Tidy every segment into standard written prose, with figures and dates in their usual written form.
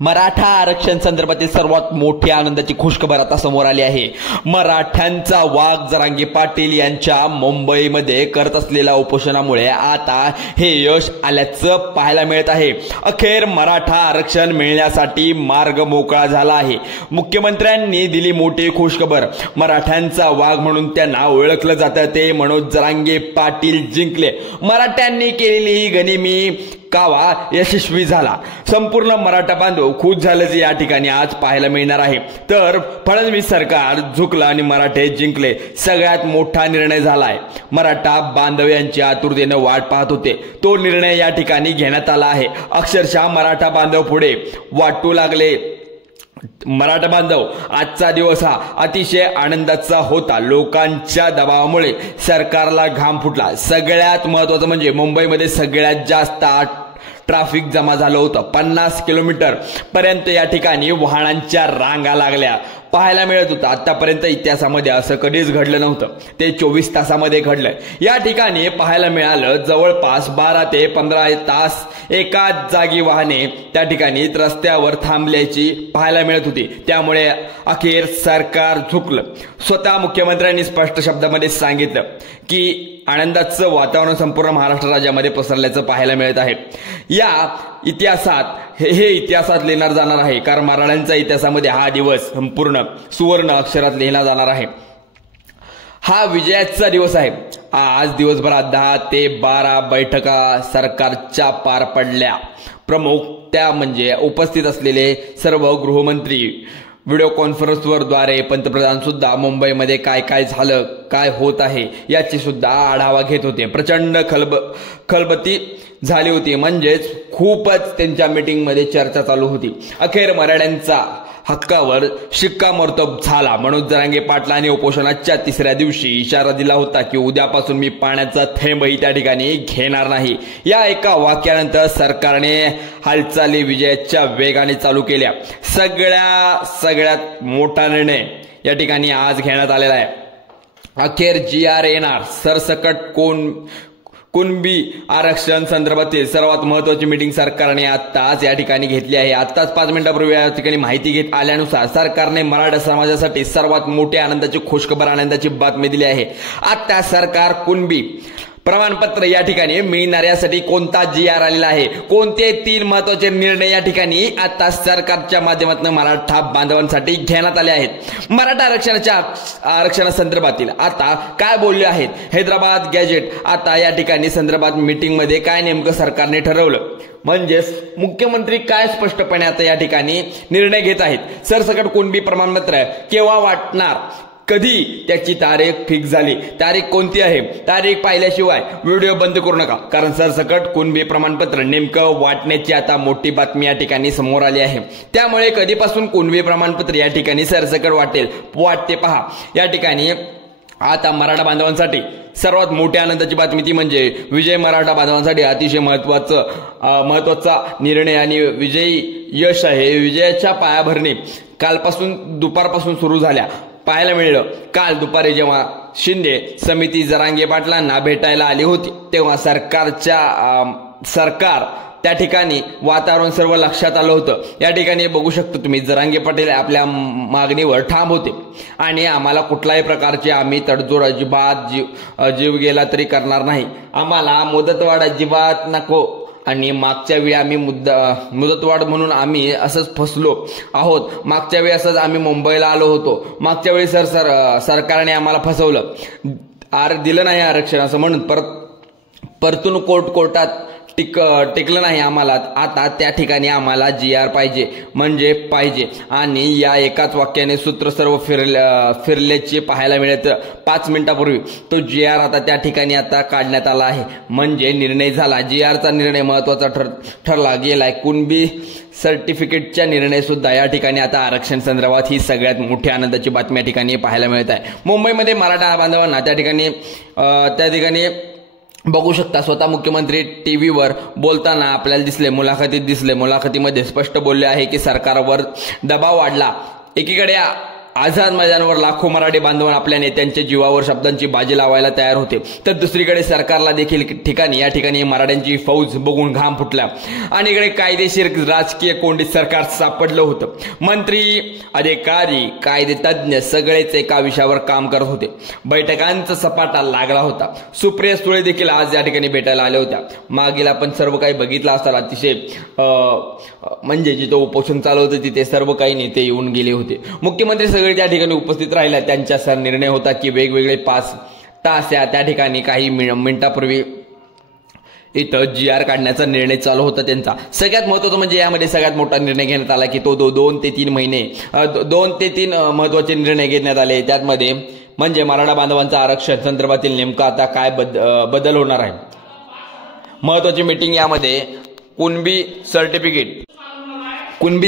मराठा आरक्षण संदर्भातील सर्वात मोठी आनंदाची खुशखबर आता समोर आली आहे। मराठ्यांचा वाघ जरांगे पाटील यांच्या मुंबईमध्ये करत असलेल्या उपोषणामुळे आता हे यश आल्याचं पाहायला मिळत आहे। अखेर मराठा आरक्षण मिळण्यासाठी मार्ग मोकळा झाला आहे। मुख्यमंत्र्यांनी दिली मोठी खुशखबर। मराठ्यांचा वाघ म्हणून त्यांना ओळखलं जातं ते मनोज जरांगे पाटील जिंकले। मराठ्यांनी केलेली ही गनिमी कावा यशस्वी झाला। संपूर्ण मराठा बांधव खुश झाल्याचे या ठिकाणी आज पाहायला मिळणार आहे। तर फडणवीस सरकार झुकलं आणि मराठे जिंकले, सगळ्यात मोठा निर्णय झालाय। मराठा बांधव यांची आतुरतेने वाट पाहत होते, तो निर्णय या ठिकाणी घेण्यात आला आहे। अक्षरशः मराठा बांधव पुढे वाटू लागले। मराठा बांधव आजचा दिवस हा अतिशय आनंदाचा होता। लोकांच्या दबावामुळे सरकारला घाम फुटला। सगळ्यात महत्त्वाचं म्हणजे मुंबईमध्ये सगळ्यात जास्त ट्रॅफिक जमा झालं होतं। 50 किलोमीटर पर्यंत या ठिकाणी वाहनांच्या रांगा लागल्या पाहायला मिळत होतं। आतापर्यंत इतिहासामध्ये असं कधीच घडलं नव्हतं, ते 24 तासामध्ये घडलंय। या ठिकाणी पाहायला मिळालं जवळपास 12 ते 15 तास एकाच जागी वाहने त्या ठिकाणी रस्त्यावर थांबल्याची पाहायला मिळत होती। त्यामुळे अखेर सरकार झुकलं। स्वतः मुख्यमंत्र्यांनी स्पष्ट शब्दामध्ये सांगितलं की आनंदाचं वातावरण संपूर्ण महाराष्ट्र राज्यामध्ये पसरल्याचं पाहायला मिळत आहे। या इतिहासात हे इतिहासात लिहिणार जाणार आहे, कारण मराठ्यांच्या इतिहासामध्ये हा दिवस संपूर्ण सुवर्ण अक्षरात लिहिला जाणार आहे। हा विजयाचा दिवस आहे। आज दिवसभरात 10 ते 12 बैठका सरकारच्या पार पडल्या। प्रमुख त्या म्हणजे उपस्थित असलेले सर्व गृहमंत्री व्हिडिओ कॉन्फरन्सवर द्वारे पंतप्रधान सुद्धा मुंबईमध्ये काय काय झालं, काय होत आहे याची सुद्धा आढावा घेत होते। प्रचंड खलबती झाली होती, म्हणजेच खूपच त्यांच्या मीटिंगमध्ये चर्चा चालू होती। अखेर मराठ्यांचा हक्कावर शिक्कामोर्तब झाला। मनोज जरांगे पाटलांनी उपोषणाच्या तिसऱ्या दिवशी इशारा दिला होता की उद्यापासून मी पाण्याचा थेंबही त्या ठिकाणी घेणार नाही। या एका वाक्यानंतर सरकारने हालचाली विजयाच्या वेगाने चालू केल्या। सगळ्यात मोठा निर्णय या ठिकाणी आज घेण्यात आलेला आहे। अखेर GR येणार। सरसकट कुणबी आरक्षण संदर्भातील सर्वात महत्त्वाची मीटिंग सरकारने आत्ताच या ठिकाणी घेतली आहे। आत्ताच 5 मिनिटांपूर्वी या ठिकाणी माहिती घेत आल्यानुसार सरकारने मराठा समाजासाठी सर्वात मोठी आनंदाची खुशखबर आनंदाची बातमी दिली आहे। आता सरकार कुणबी प्रमाणपत्र या ठिकाणी मिळणाऱ्यासाठी कोणता GR आलेला आहे, कोणते 3 महत्त्वाचे निर्णय या ठिकाणी आता सरकारच्या माध्यमातून मराठा बांधवांसाठी घेण्यात आले आहेत। मराठा आरक्षणासंदर्भातील आता काय बोलले आहेत, हैदराबाद गॅजेट आता या ठिकाणी संदर्भात मीटिंगमध्ये काय नेमकं सरकारने ठरवलं, म्हणजेच मुख्यमंत्री काय स्पष्टपणे आता या ठिकाणी निर्णय घेत आहेत। सरसकट कुणबी प्रमाणपत्र केव्हा वाटणार, कधी त्याची तारीख फिक्स झाली, तारीख कोणती आहे, तारीख पाहिल्याशिवाय व्हिडिओ बंद करू नका, कारण सरसकट कुणबी प्रमाणपत्र नेमकं वाटण्याची आता मोठी बातमी या ठिकाणी समोर आली आहे। त्यामुळे कधीपासून कुणबी प्रमाणपत्र या ठिकाणी सरसकट वाटते पहा। या ठिकाणी आता मराठा बांधवांसाठी सर्वात मोठी आनंदाची बातमी ती म्हणजे विजय मराठा बांधवांसाठी अतिशय महत्वाचा निर्णय आणि विजयी यश आहे। विजयाच्या पायाभरणी कालपासून दुपारपासून सुरू झाल्या पाहायला मिळलं। काल दुपारी जेव्हा शिंदे समिती जरांगे पाटलांना भेटायला आली होती तेव्हा सरकार त्या ठिकाणी वातावरण सर्व लक्षात आलं होतं। या ठिकाणी बघू शकतो तुम्ही, जरांगे पाटील आपल्या मागणीवर ठाम होते आणि आम्हाला कुठल्याही प्रकारचे आम्ही तडजोड अजिबात जीव गेला तरी करणार नाही, आम्हाला मुदतवाढ अजिबात नको, आणि मागच्या वेळी आम्ही मुदतवाढ म्हणून आम्ही असंच फसलो आहोत। मागच्या वेळी असंच आम्ही मुंबईला आलो होतो, मागच्या वेळी सरकारने आम्हाला फसवलं, दिलं नाही आरक्षण असं म्हणून परतून कोर्टात टिकलं नाही आम्हाला। आता त्या ठिकाणी आम्हाला GR पाहिजे म्हणजे पाहिजे, आणि या एकाच वाक्याने सूत्र सर्व फिरल्याचे पाहायला मिळतं। 5 मिनिटापूर्वी तो GR आता त्या ठिकाणी आता काढण्यात आला आहे, म्हणजे निर्णय झाला। GRचा निर्णय महत्वाचा ठरला गेलाय। कुणबी सर्टिफिकेटचा निर्णय सुद्धा या ठिकाणी आता आरक्षण संदर्भात ही सगळ्यात मोठी आनंदाची बातमी या ठिकाणी पाहायला मिळत आहे। मुंबईमध्ये मराठा बांधवांना त्या ठिकाणी बघू शकता, स्वतः मुख्यमंत्री टीव्हीवर बोलताना आपल्याला मुलाखतीमध्ये स्पष्ट बोलले आहे की सरकारवर दबाव वाढला। एकीकडे आझाद मैदानावर लाखो मराठी बांधव आपल्या नेत्यांच्या जीवावर शब्दांची बाजी लावायला तयार होते, तर दुसरीकडे सरकारला देखील या ठिकाणी मराठ्यांची फौज बघून घाम फुटला आणि इकडे कायदेशीर राजकीय कोंडीत सरकार सापडलं होतं. मंत्री, अधिकारी, कायदेतज्ञ सगळेच एका विषयावर काम करत होते. बैठकांचा सपाटा लागला होता. सुप्रिया सुळे देखील आज या ठिकाणी भेटायला आल्या होत्या. मागील आपण सर्व काही बघितलं असताना अतिशय म्हणजे जिथं उपोषण चालू होतं तिथे सर्व काही नेते येऊन गेले होते. मुख्यमंत्री सगळे त्या ठिकाणी उपस्थित राहिल्या. त्यांचा निर्णय होता की वेगवेगळे 5 तास त्या ठिकाणी काही मिनिटापूर्वी इथं GR काढण्याचा निर्णय चालू होता त्यांचा. सगळ्यात महत्त्वाचं म्हणजे यामध्ये सगळ्यात मोठा निर्णय घेण्यात आला की तो 2 ते 3 महिने 2 ते 3 महत्त्वाचे निर्णय घेण्यात आले. त्यामध्ये म्हणजे मराठा बांधवांचं आरक्षण संदर्भातील नेमका आता काय बदल होणार आहे. महत्त्वाची मीटिंग यामध्ये कुणबी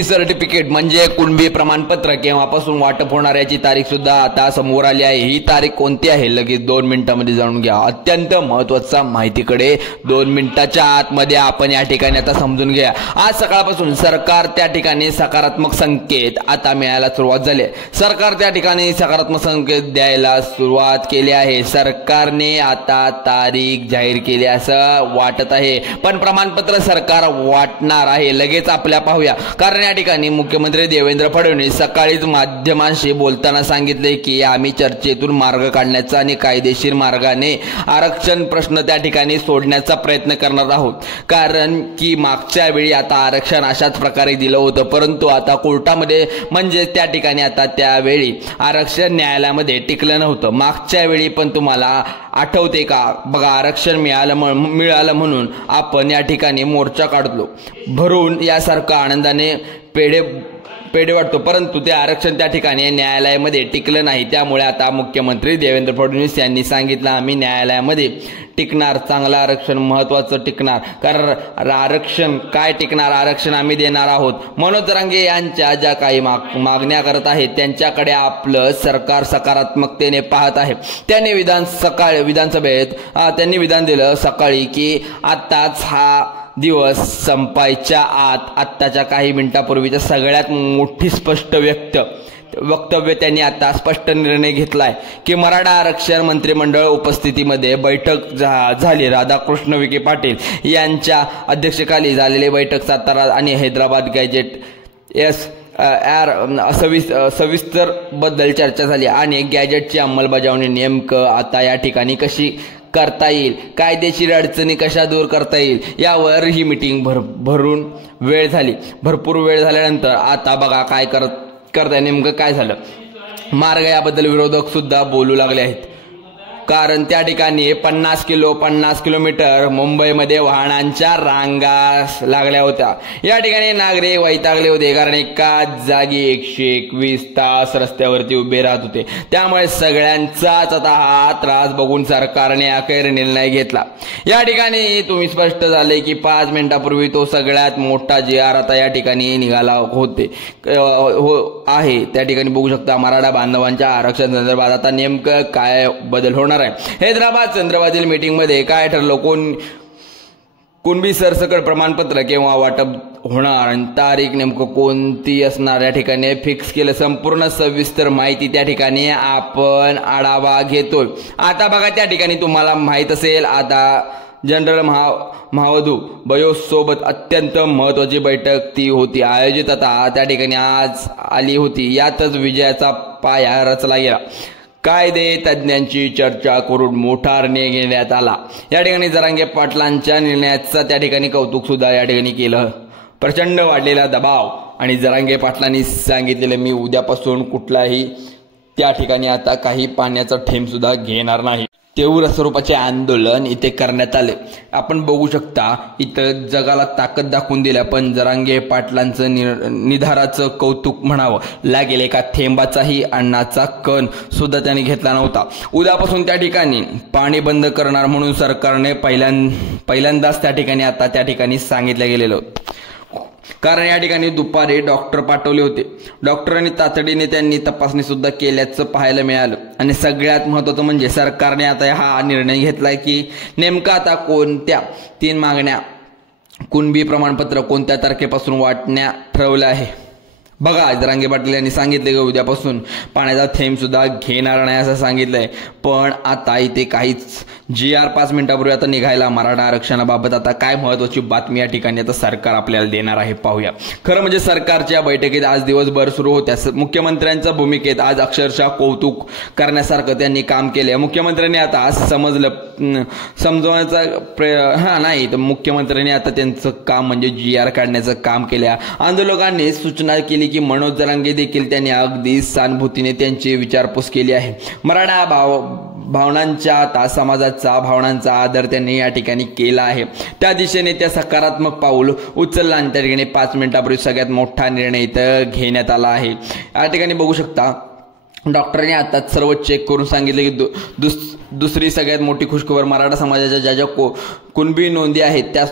सर्टिफिकेट म्हणजे कुणबी प्रमाणपत्र केव्हापासून वाटप होणार याची तारीख सुद्धा आता समोर आली आहे. ही तारीख कोणती आहे लगेच 2 मिनिटांमध्ये जाणून घ्या. अत्यंत महत्त्वाचा माहितीकडे 2 मिनिटाच्या आतमध्ये आपण या ठिकाणी आता समजून घ्या. आज सकाळपासून सरकार त्या ठिकाणी सकारात्मक संकेत आता मिळायला सुरुवात झाली. सरकार त्या ठिकाणी सकारात्मक संकेत द्यायला सुरुवात केली आहे. सरकारने आता तारीख जाहीर केली असं वाटत आहे, पण प्रमाणपत्र सरकार वाटणार आहे लगेच आपल्या पाहूया. कारण या ठिकाणी मुख्यमंत्री देवेंद्र फडणवीस सकाळीच माध्यमांशी बोलताना सांगितले की आम्ही चर्चेतून मार्ग काढण्याचा आणि कायदेशीर मार्गाने आरक्षण प्रश्न त्या ठिकाणी सोडण्याचा प्रयत्न करणार आहोत. कारण की मागच्या वेळी आता आरक्षण अशाच प्रकारे दिलं होतं, परंतु आता कोर्टामध्ये म्हणजे त्या ठिकाणी आता त्यावेळी आरक्षण न्यायालयामध्ये टिकलं नव्हतं. मागच्या वेळी पण तुम्हाला आठवते का बघा, आरक्षण मिळालं म्हणून आपण या ठिकाणी मोर्चा काढलो भरून यासारखं आनंदाने पेढे वाटतो, परंतु ते आरक्षण त्या ठिकाणी न्यायालयामध्ये टिकलं नाही. त्यामुळे आता मुख्यमंत्री देवेंद्र फडणवीस यांनी सांगितलं आम्ही न्यायालयामध्ये टिकणार, चांगलं आरक्षण महत्त्वाचं टिकणार. कारण आरक्षण काय टिकणार, आरक्षण आम्ही देणार आहोत. मनोज जरांगे यांच्या ज्या काही मागण्या करत आहेत त्यांच्याकडे आपलं सरकार सकारात्मकतेने पाहत आहे. त्यांनी विधानसभेत त्यांनी विधान दिलं सकाळी की आत्ताच हा दिवस संपायच्या आत्ताच्या काही मिनिटापूर्वीच्या सगळ्यात मोठी स्पष्ट वक्तव्य त्यांनी आता स्पष्ट निर्णय घेतलाय की मराठा आरक्षण मंत्रिमंडळ उपस्थितीमध्ये बैठक झाली. राधाकृष्ण विखे पाटील यांच्या अध्यक्षतेखाली झालेली बैठक सातारा आणि हैदराबाद गॅजेट सविस्तर बद्दल चर्चा झाली आणि गॅजेटची अंमलबजावणी नेमकं आता या ठिकाणी कशी करता येईल, कायदेशीर अडचणी कशा दूर करता येईल यावर ही मीटिंग भरपूर वेळ झाल्यानंतर आता बघा काय करताय नेमकं काय झालं. मार्ग याबद्दल विरोधक सुद्धा बोलू लागले आहेत. कारण त्या ठिकाणी 50 किलोमीटर मुंबईमध्ये वाहनांच्या रांगा लागल्या होत्या. या ठिकाणी नागरिक वैतागले होते कारण एकाच जागी 121 तास रस्त्यावरती उभे राहत होते. त्यामुळे सगळ्यांचाच आता हा त्रास बघून सरकारने अखेर निर्णय घेतला. या ठिकाणी तुम्ही स्पष्ट झाले की 5 मिनिटापूर्वी तो सगळ्यात मोठा GR आता या ठिकाणी निघाला आहे. त्या ठिकाणी बघू शकता मराठा बांधवांच्या आरक्षण संदर्भात आता नेमकं काय बदल होणार. हैदराबाद संदर्भातील मीटिंग मध्ये काय ठरलं, कुणबी सरसकट प्रमाणपत्र केव्हा वाटप होणार आणि तारीख नेमकं कोणती असणार या ठिकाणी फिक्स केलं. संपूर्ण सविस्तर माहिती त्या ठिकाणी आपण आढावा घेतोय. आता बघा त्या ठिकाणी तुम्हाला माहित असेल आता जनरल महावधू बयोस सोबत अत्यंत महत्वाची बैठक ती होती आयोजित आता त्या ठिकाणी आज आली होती. यातच विजयाचा पाया रचला गेला. कायदे तज्ज्ञांची चर्चा करून मोठा निर्णय घेण्यात आला. या ठिकाणी जरांगे पाटलांच्या निर्णयाचा त्या ठिकाणी कौतुक सुद्धा या ठिकाणी केलं. प्रचंड वाढलेला दबाव आणि जरांगे पाटलांनी सांगितलेलं मी उद्यापासून कुठलाही त्या ठिकाणी आता काही पाण्याचा थेंब सुद्धा घेणार नाही. तीव्र स्वरूपाचे आंदोलन इथे करण्यात आले. आपण बघू शकता इथं जगाला ताकद दाखवून दिल्या, पण जरांगे पाटलांचं निर्धाराचं कौतुक म्हणावं लागेल. एका थेंबाचाही अन्नाचा कण सुद्धा त्यांनी घेतला नव्हता. उद्यापासून त्या ठिकाणी पाणी बंद करणार म्हणून सरकारने पहिल्यांदाच त्या ठिकाणी आता त्या ठिकाणी सांगितलं गेलेलं. कारण या ठिकाणी दुपारी डॉक्टर पाठवले होते. डॉक्टरांनी तातडीने त्यांनी तपासणी सुद्धा केल्याचं पाहायला मिळालं. आणि सगळ्यात महत्त्वाचं म्हणजे सरकारने आता हा निर्णय घेतलाय की नेमका आता कोणत्या 3 मागण्या कुणबी प्रमाणपत्र कोणत्या तारखेपासून वाटण्या ठरवलं आहे. बघा, जरांगे पाटील यांनी सांगितले की उद्यापासून पाण्याचा थेंब सुद्धा घेणार नाही असं सांगितलंय, पण आता इथे काहीच GR 5 मिनिटापूर्वी आता निघायला मराठा आरक्षणाबाबत आता काय महत्वाची बातमी या ठिकाणी आता सरकार आपल्याला देणार आहे पाहूया. खरं म्हणजे सरकारच्या बैठकीत आज दिवसभर सुरू होत्या. मुख्यमंत्र्यांच्या भूमिकेत आज अक्षरशः कौतुक करण्यासारखं त्यांनी काम केले. मुख्यमंत्र्यांनी आता आज समजवायचा नाही तर मुख्यमंत्र्यांनी आता त्यांचं काम म्हणजे GR काढण्याचं काम केलं. आंदोलकांनी सूचना केली की मनोज जरांगे देखील त्यांनी अगदी सहानुभूतीने त्यांची विचारपूस केली आहे. मराठा भावनांच्या समाजाचा भावनांचा आदर त्यांनी या ठिकाणी केला आहे. त्या दिशेने त्या सकारात्मक पाऊल उचलला आणि त्या ठिकाणी 5 मिनिटापूर्वी सगळ्यात मोठा निर्णय इथं घेण्यात आला आहे. या ठिकाणी बघू शकता डॉक्टरांनी आता सर्व चेक करून सांगितले की दुसरी सगळ्यात मोठी खुशखबर, मराठा समाजाच्या ज्या कुणबी नोंदी आहेत त्या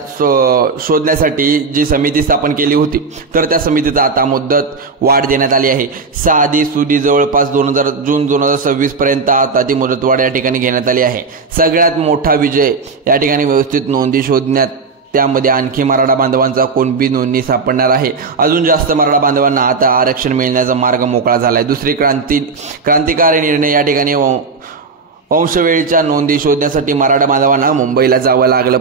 शोधण्यासाठी जी समिती स्थापन केली होती तर त्या समितीचा आता मुदत वाढ देण्यात आली आहे. साधी सुधी जवळपास जून 2026 पर्यंत आता ती मुदतवाढ या ठिकाणी घेण्यात आली आहे. सगळ्यात मोठा विजय या ठिकाणी व्यवस्थित नोंदी शोधण्यात, त्यामध्ये आणखी मराठा बांधवांचा कोणबी नोंदणी सापडणार आहे. अजून जास्त मराठा बांधवांना आता आरक्षण मिळण्याचा मार्ग मोकळा झालाय. दुसरी क्रांतिकारी निर्णय या ठिकाणी वंशवेळीच्या नोंदी शोधण्यासाठी मराठा बांधवांना मुंबईला जावं लागलं.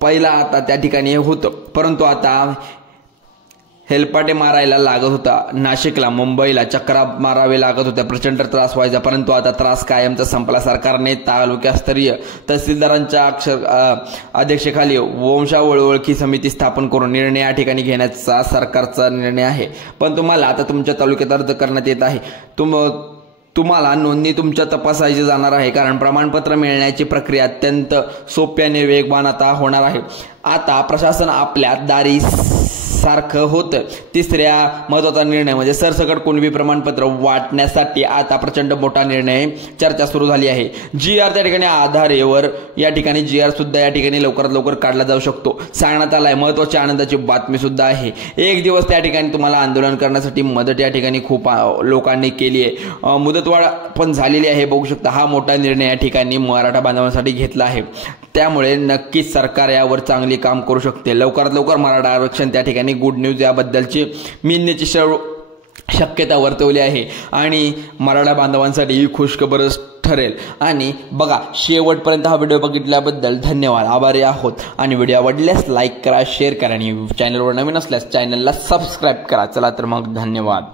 पहिला आता त्या ठिकाणी हे होतं, परंतु आता हेलपाटे मारायला लागत होता. नाशिकला मुंबईला चक्रा मारावे लागत होत्या, प्रचंड त्रास व्हायचा, परंतु आता त्रास कायमचा संपला. सरकारने तालुकास्तरीय तहसीलदारांच्या अध्यक्षतेखाली वंशावळ ओळखी समिती स्थापन करून निर्णय या ठिकाणी घेण्याचा सरकारचा निर्णय आहे. पण तुम्हाला आता तुमच्या तालुक्यात अर्ज करण्यात येत आहे. तुम्हाला नोंदणी तुमच्या तपासायची जाणार आहे, कारण प्रमाणपत्र मिळण्याची प्रक्रिया अत्यंत सोप्याने वेगवान आता होणार आहे. आता प्रशासन आपल्या दारी सारखं होतं. तिसऱ्या महत्वाचा निर्णय म्हणजे सरसकट कुणबी प्रमाणपत्र वाटण्यासाठी आता प्रचंड मोठा निर्णय चर्चा सुरू झाली आहे. GR त्या ठिकाणी आधारेवर या ठिकाणी GR सुद्धा या ठिकाणी लवकरात लवकर काढला जाऊ शकतो सांगण्यात आलाय. महत्वाची आनंदाची बातमी सुद्धा आहे. एक दिवस त्या ठिकाणी तुम्हाला आंदोलन करण्यासाठी मदत या ठिकाणी खूप लोकांनी केली आहे. मुदतवाढ पण झालेली आहे. बघू शकता हा मोठा निर्णय या ठिकाणी मराठा बांधवांसाठी घेतला आहे. त्यामुळे नक्कीच सरकार यावर चांगली काम करू शकते. लवकरात लवकर मराठा आरक्षण त्या ठिकाणी गुड न्यूज याबद्दलची मिळण्याची शक्यता वर्तवली आहे आणि मराठा बांधवांसाठी ही खुशखबरच ठरेल. आणि बघा, शेवटपर्यंत हा व्हिडिओ बघितल्याबद्दल धन्यवाद, आभारी आहोत. आणि व्हिडिओ आवडल्यास लाईक करा, शेअर करा आणि चॅनलवर नवीन असल्यास चॅनलला सबस्क्राईब करा. चला तर मग धन्यवाद.